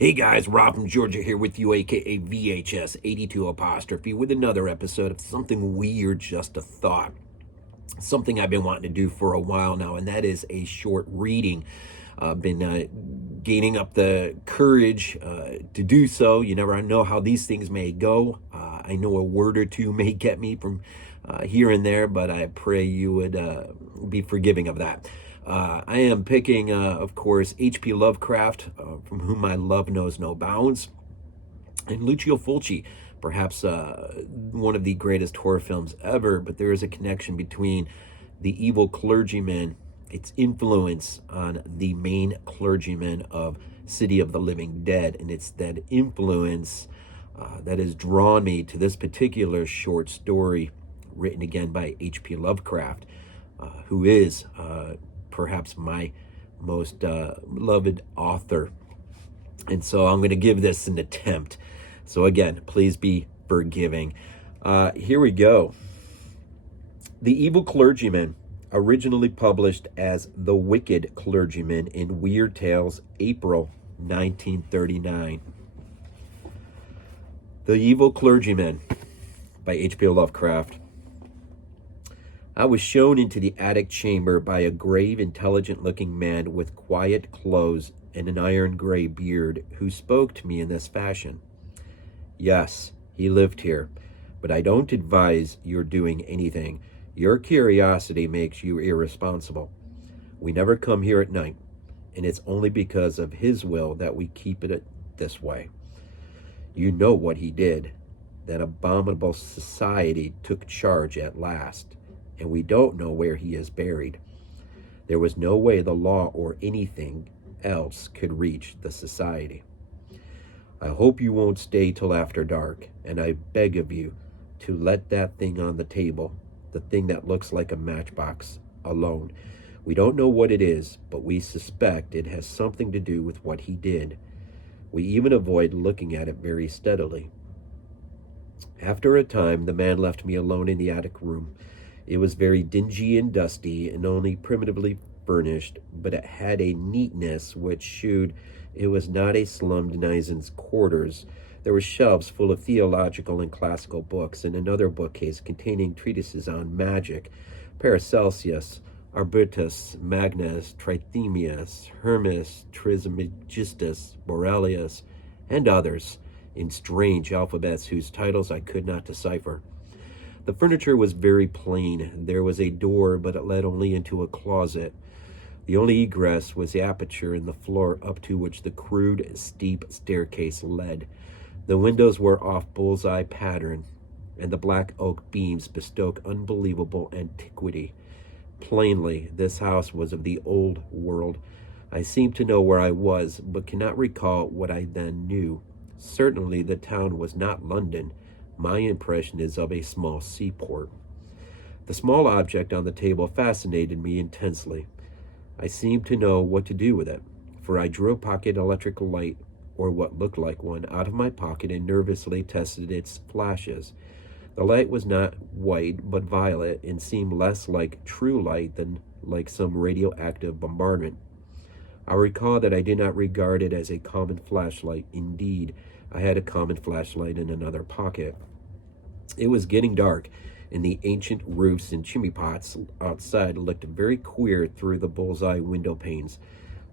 Hey guys, Rob from Georgia here with you, aka VHS 82 apostrophe, with another episode of Something Weird, Just a Thought. Something I've been wanting to do for a while now, and that is a short reading. I've been gaining up the courage to do so. You never know how these things may go. I know a word or two may get me from here and there, but I pray you would be forgiving of that. I am picking, of course, H.P. Lovecraft, from whom my love knows no bounds, and Lucio Fulci, perhaps one of the greatest horror films ever, but there is a connection between the evil clergyman, its influence on the main clergyman of City of the Living Dead, and it's that influence that has drawn me to this particular short story, written again by H.P. Lovecraft, who is perhaps my most loved author. And so I'm going to give this an attempt. So again, please be forgiving. Here we go. The Evil Clergyman, originally published as The Wicked Clergyman in Weird Tales, April 1939. The Evil Clergyman by H.P. Lovecraft. I was shown into the attic chamber by a grave, intelligent-looking man with quiet clothes and an iron-gray beard, who spoke to me in this fashion. Yes, he lived here, but I don't advise your doing anything. Your curiosity makes you irresponsible. We never come here at night, and it's only because of his will that we keep it this way. You know what he did. That abominable society took charge at last, and we don't know where he is buried. There was no way the law or anything else could reach the society. I hope you won't stay till after dark, and I beg of you to let that thing on the table, the thing that looks like a matchbox, alone. We don't know what it is, but we suspect it has something to do with what he did. We even avoid looking at it very steadily. After a time, the man left me alone in the attic room. It was very dingy and dusty and only primitively furnished, but it had a neatness which shewed it was not a slum denizens' quarters. There were shelves full of theological and classical books, and another bookcase containing treatises on magic, Paracelsus, Arbutus, Magnus, Trithemius, Hermes, Trismegistus, Borelius, and others, in strange alphabets whose titles I could not decipher. The furniture was very plain. There was a door, but it led only into a closet. The only egress was the aperture in the floor up to which the crude, steep staircase led. The windows were off bullseye pattern, and the black oak beams bespoke unbelievable antiquity. Plainly, this house was of the old world. I seemed to know where I was, but cannot recall what I then knew. Certainly the town was not London. My impression is of a small seaport. The small object on the table fascinated me intensely. I seemed to know what to do with it, for I drew a pocket electric light, or what looked like one, out of my pocket and nervously tested its flashes. The light was not white, but violet, and seemed less like true light than like some radioactive bombardment. I recall that I did not regard it as a common flashlight. Indeed, I had a common flashlight in another pocket. It was getting dark, and the ancient roofs and chimney pots outside looked very queer through the bullseye window panes.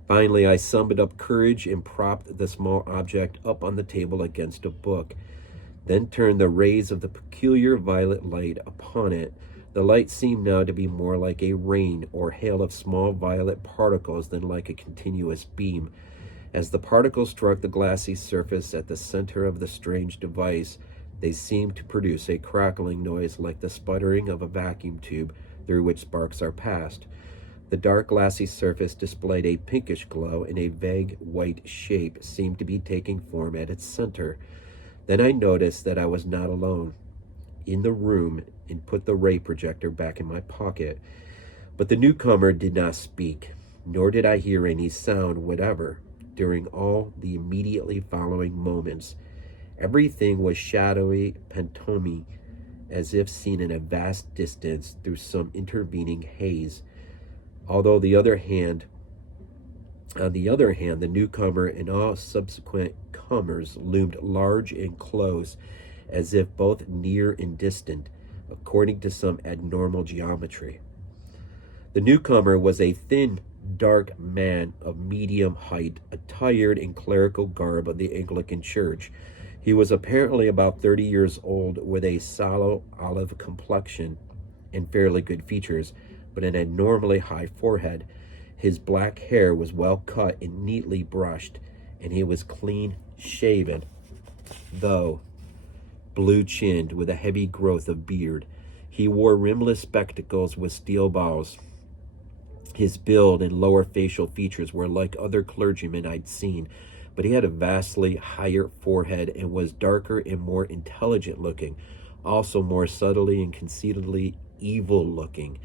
Finally, I summoned up courage and propped the small object up on the table against a book, then turned the rays of the peculiar violet light upon it. The light seemed now to be more like a rain or hail of small violet particles than like a continuous beam. As the particles struck the glassy surface at the center of the strange device, they seemed to produce a crackling noise like the sputtering of a vacuum tube through which sparks are passed. The dark glassy surface displayed a pinkish glow, and a vague white shape seemed to be taking form at its center. Then I noticed that I was not alone in the room, and put the ray projector back in my pocket. But the newcomer did not speak, nor did I hear any sound whatever during all the immediately following moments. Everything was shadowy pantomime, as if seen in a vast distance through some intervening haze. Although the other hand On the other hand, the newcomer and all subsequent comers loomed large and close, as if both near and distant, according to some abnormal geometry. The newcomer was a thin, dark man of medium height, attired in clerical garb of the Anglican Church. He was apparently about 30 years old, with a sallow olive complexion and fairly good features, but an abnormally high forehead. His black hair was well cut and neatly brushed, and he was clean shaven, though blue-chinned, with a heavy growth of beard. He wore rimless spectacles with steel bows. His build and lower facial features were like other clergymen I'd seen, but he had a vastly higher forehead and was darker and more intelligent looking, also more subtly and conceitedly evil looking.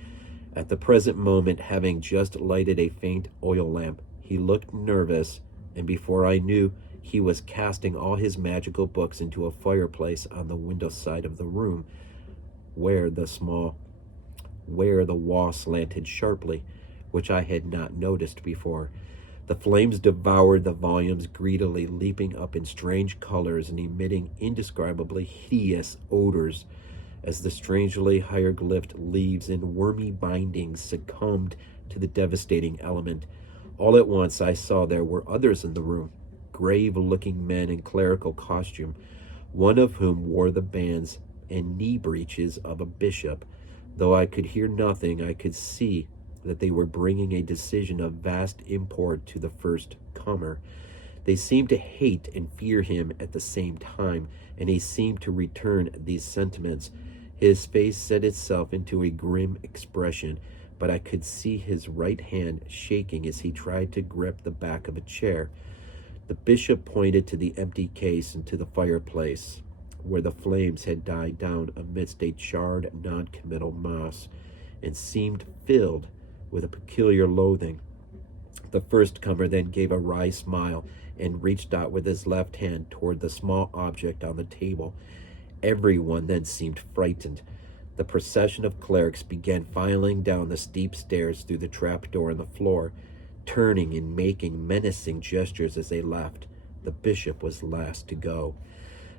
At the present moment, having just lighted a faint oil lamp, he looked nervous, and before I knew, he was casting all his magical books into a fireplace on the window side of the room, where the wall slanted sharply, which I had not noticed before. The flames devoured the volumes greedily, leaping up in strange colors and emitting indescribably hideous odors, as the strangely hieroglyphed leaves and wormy bindings succumbed to the devastating element. All at once I saw there were others in the room, grave-looking men in clerical costume, one of whom wore the bands and knee breeches of a bishop. Though I could hear nothing, I could see that they were bringing a decision of vast import to the first comer. They seemed to hate and fear him at the same time, and he seemed to return these sentiments. His face set itself into a grim expression, but I could see his right hand shaking as he tried to grip the back of a chair. The bishop pointed to the empty case and to the fireplace, where the flames had died down amidst a charred, non-committal mass, and seemed filled with a peculiar loathing. The first comer then gave a wry smile and reached out with his left hand toward the small object on the table. Everyone then seemed frightened. The procession of clerics began filing down the steep stairs through the trapdoor in the floor, turning and making menacing gestures as they left. The bishop was last to go.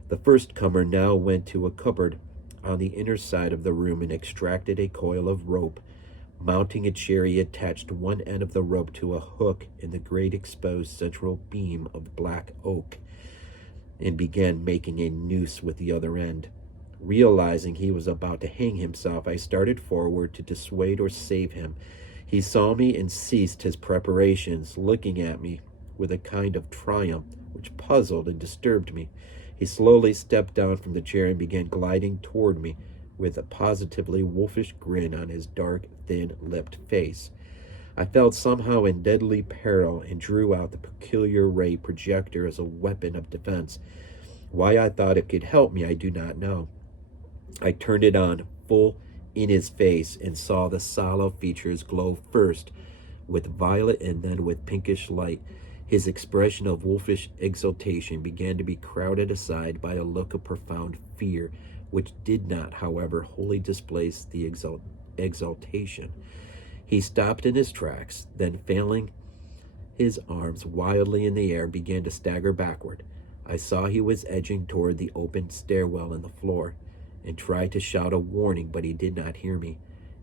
The first comer now went to a cupboard on the inner side of the room and extracted a coil of rope. Mounting a chair, he attached one end of the rope to a hook in the great exposed central beam of black oak, and began making a noose with the other end. Realizing he was about to hang himself, I started forward to dissuade or save him. He saw me and ceased his preparations, looking at me with a kind of triumph which puzzled and disturbed me. He slowly stepped down from the chair and began gliding toward me with a positively wolfish grin on his dark, thin-lipped face. I felt somehow in deadly peril and drew out the peculiar ray projector as a weapon of defense. Why I thought it could help me, I do not know. I turned it on full in his face and saw the sallow features glow first with violet and then with pinkish light. His expression of wolfish exultation began to be crowded aside by a look of profound fear, which did not, however, wholly displace the exultation. He stopped in his tracks, then failing his arms wildly in the air, began to stagger backward. I saw he was edging toward the open stairwell in the floor, and tried to shout a warning, but he did not hear me.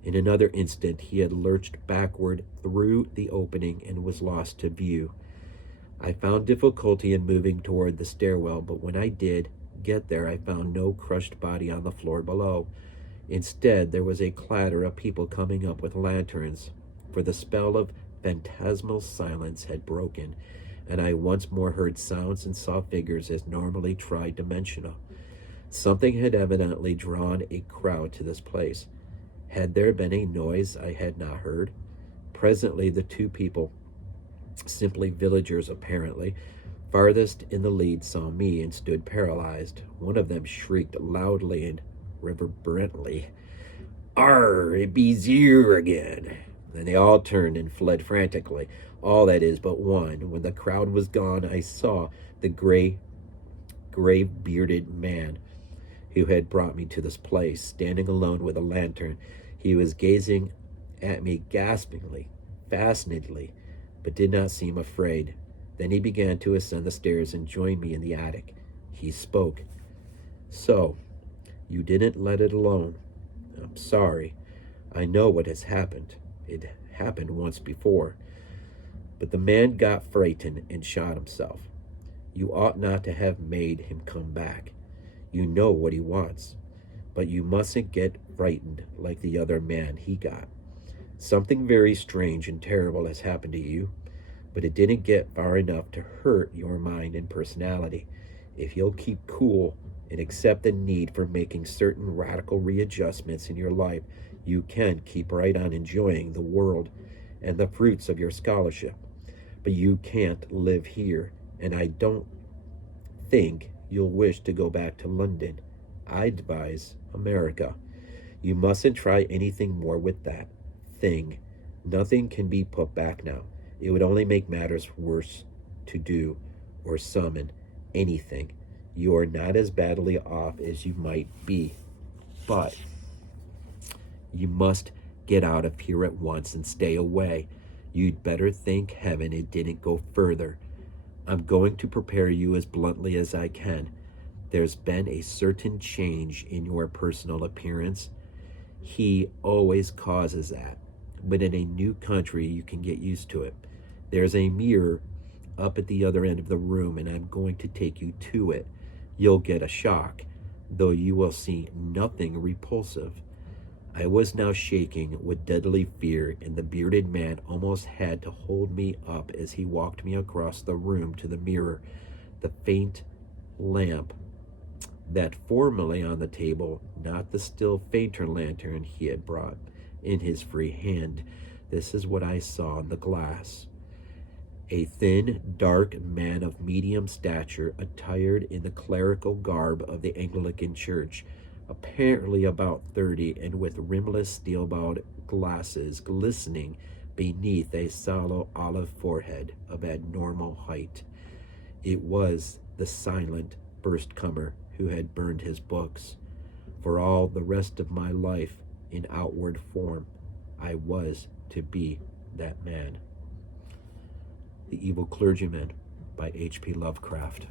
In another instant, he had lurched backward through the opening and was lost to view. I found difficulty in moving toward the stairwell, but when I did get there, I found no crushed body on the floor below. Instead, there was a clatter of people coming up with lanterns, for the spell of phantasmal silence had broken, and I once more heard sounds and saw figures as normally tri-dimensional. Something had evidently drawn a crowd to this place. Had there been a noise I had not heard? Presently, the two people, simply villagers apparently, farthest in the lead saw me and stood paralyzed. One of them shrieked loudly and reverberantly, "Arr, it be's you again!" Then they all turned and fled frantically. All, that is, but one. When the crowd was gone, I saw the grave-bearded man who had brought me to this place, standing alone with a lantern. He was gazing at me gaspingly, fascinatedly, but did not seem afraid. Then he began to ascend the stairs and joined me in the attic. He spoke. "So, you didn't let it alone. I'm sorry. I know what has happened. It happened once before. But the man got frightened and shot himself. You ought not to have made him come back. You know what he wants. But you mustn't get frightened like the other man he got. Something very strange and terrible has happened to you, but it didn't get far enough to hurt your mind and personality. If you'll keep cool and accept the need for making certain radical readjustments in your life, you can keep right on enjoying the world and the fruits of your scholarship. But you can't live here, and I don't think you'll wish to go back to London. I advise America. You mustn't try anything more with that thing. Nothing can be put back now. It would only make matters worse to do or summon anything. You are not as badly off as you might be, but you must get out of here at once and stay away. You'd better thank heaven it didn't go further. I'm going to prepare you as bluntly as I can. There's been a certain change in your personal appearance. He always causes that. But in a new country, you can get used to it. There's a mirror up at the other end of the room, and I'm going to take you to it. You'll get a shock, though you will see nothing repulsive. I was now shaking with deadly fear, and the bearded man almost had to hold me up as he walked me across the room to the mirror. The faint lamp that formerly on the table, not the still fainter lantern he had brought in his free hand. This is what I saw in the glass. A thin, dark man of medium stature, attired in the clerical garb of the Anglican Church, apparently about 30, and with rimless steel-bowed glasses glistening beneath a sallow olive forehead of abnormal height. It was the silent first-comer who had burned his books. For all the rest of my life, in outward form, I was to be that man. The Evil Clergyman by H.P. Lovecraft.